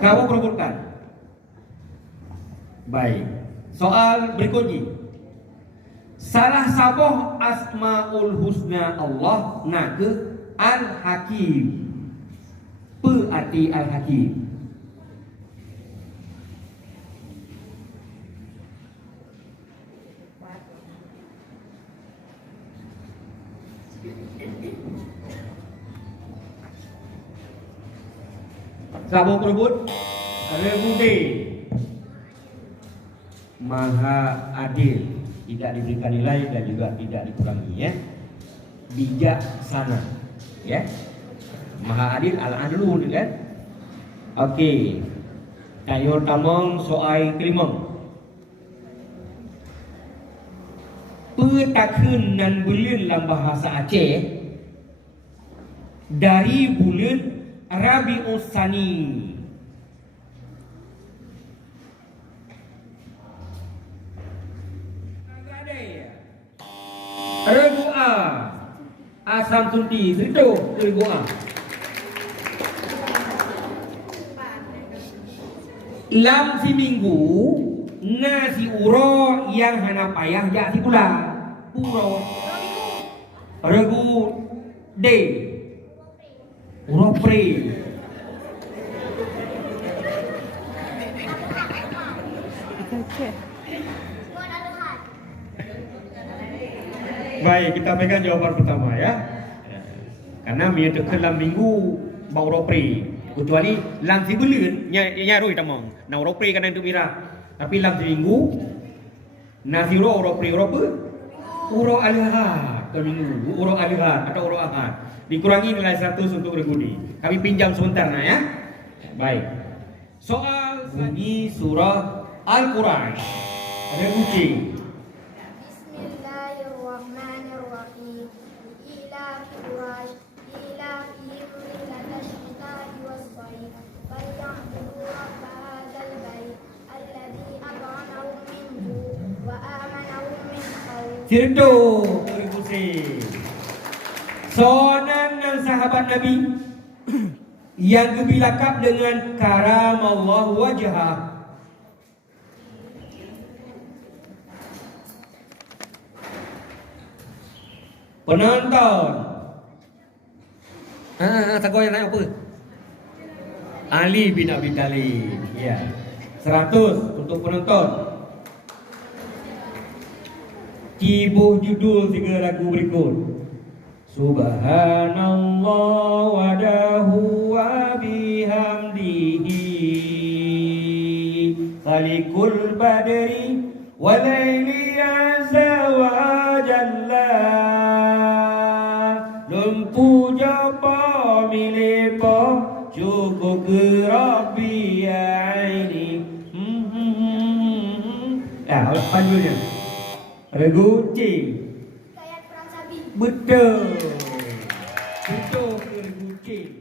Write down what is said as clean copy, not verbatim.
Kamu perebutkan. Baik. Soal berikutnya. Salah sabah asmaul husna Allah nak Al-Hakim. Apa arti Al-Hakim? Siapa perebut? Rebudi. Maha adil, tidak diberikan nilai dan juga tidak dikurangi, ya. Bijaksana, ya. Maha adil al-adlu, kan? Okey. Tayo tamong soal kelima. Petakhun dan bulan dalam bahasa Aceh dari bulan Rabiul Tsani. Regua asam sunti itu regua. Lam si minggu nasi uro yang hana payah ya si pula uro regu de uro pre. Baik, kita pegang jawaban pertama, ya. Karena menyatakan lam minggu bau uro pre. Kecuali lam si bulan nya roi tamang. Na uro pre kan itu mira. Tapi lam si minggu nasi uro pre uro alihad ke minggu, uro alihad atau uro ahad. Dikurangi nilai 100 untuk regudi. Kami pinjam sebentar, nah, ya. Baik. Soal bunyi surah Al-Qur'an. Regudi. Bismillahirrahmanirrahim. Ila Quraish, ila fihim rihlatash shita'i was-sayf. Falya'budu rabb hadzal bait alladzi at'amahum min ju' wa amanahum min khawf. Cirdo, Ibu. Seorang sahabat Nabi yang gebilakap dengan karamallahu wajhah. Penonton. Sagoy yang naik apa? Ali bin Abi Thalib. Ya. 100 untuk penonton. Tibuh judul 3 lagu berikut. Subhanallah wa dahu wa bihamdihi Khalikul badri wa layli azza wa jalla Lumpu japa milepa cukup ke Rabbi aini. Panjulnya Regu C. Kayak perang sabi. Betul. Betul ke Regu C.